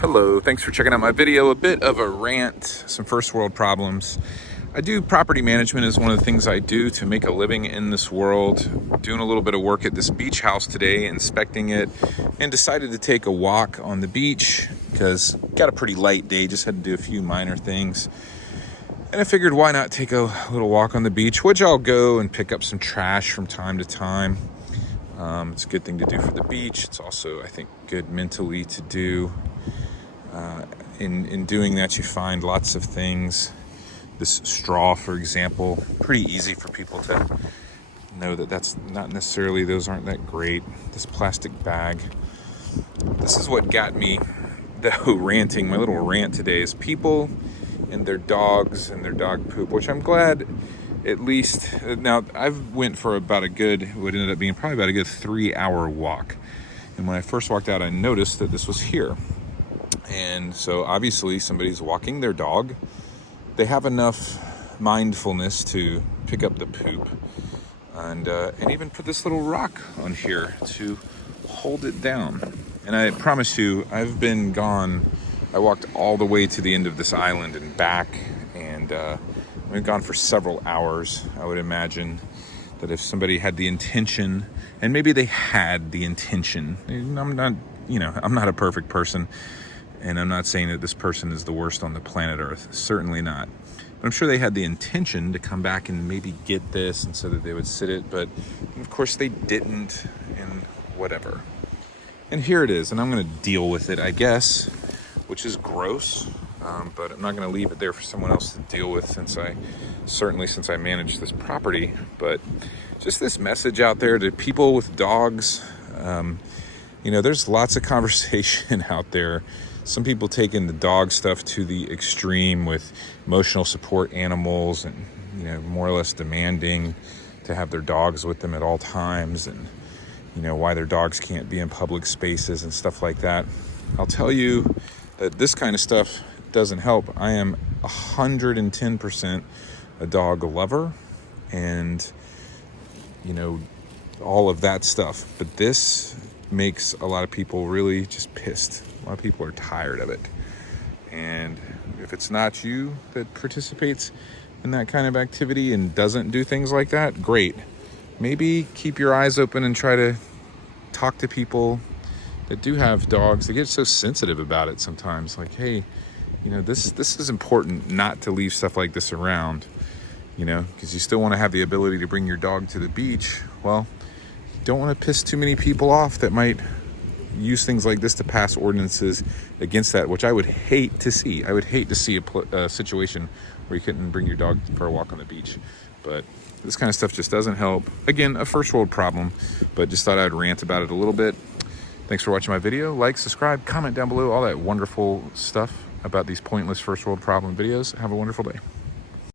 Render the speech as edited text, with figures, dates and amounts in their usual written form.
Hello, thanks for checking out my video. A bit of a rant, some first world problems. I do property management is one of the things I do to make a living in this world. Doing a little bit of work at this beach house today, inspecting it, and decided to take a walk on the beach because got a pretty light day, just had to do a few minor things. And I figured why not take a little walk on the beach, which I'll go and pick up some trash from time to time. It's a good thing to do for the beach. It's also, I think, good mentally to do. In doing that, you find lots of things. This straw, for example, pretty easy for people to know that that's not necessarily, those aren't that great. This plastic bag. This is what got me, though, ranting. My little rant today is people and their dogs and their dog poop, which I'm glad at least. Now, I went for about a good, what ended up being probably about a good 3-hour walk. And when I first walked out, I noticed that this was here. And so obviously somebody's walking their dog. They have enough mindfulness to pick up the poop and even put this little rock on here to hold it down. And I promise you, I've been gone. I walked all the way to the end of this island and back, and I've been gone for several hours. I would imagine that if somebody had the intention, and maybe they had the intention, I'm not a perfect person. And I'm not saying that this person is the worst on the planet Earth. Certainly not. But I'm sure they had the intention to come back and maybe get this and so that they would sit it. But of course they didn't, and whatever. And here it is. And I'm going to deal with it, I guess, which is gross. But I'm not going to leave it there for someone else to deal with since I manage this property. But just this message out there to people with dogs. There's lots of conversation out there. Some people taking the dog stuff to the extreme with emotional support animals and, more or less demanding to have their dogs with them at all times, and, why their dogs can't be in public spaces and stuff like that. I'll tell you that this kind of stuff doesn't help. I am 110% a dog lover and, all of that stuff. But this makes a lot of people really just pissed. A lot of people are tired of it. And if it's not you that participates in that kind of activity and doesn't do things like that, great. Maybe keep your eyes open and try to talk to people that do have dogs. They get so sensitive about it sometimes. Like, hey, this is important not to leave stuff like this around, because you still want to have the ability to bring your dog to the beach. Well, you don't want to piss too many people off that might use things like this to pass ordinances against that, which I would hate to see. I would hate to see a situation where you couldn't bring your dog for a walk on the beach. But this kind of stuff just doesn't help. Again, a first world problem, but just thought I'd rant about it a little bit. Thanks for watching my video. Like, subscribe, comment down below, all that wonderful stuff about these pointless first world problem videos. Have a wonderful day.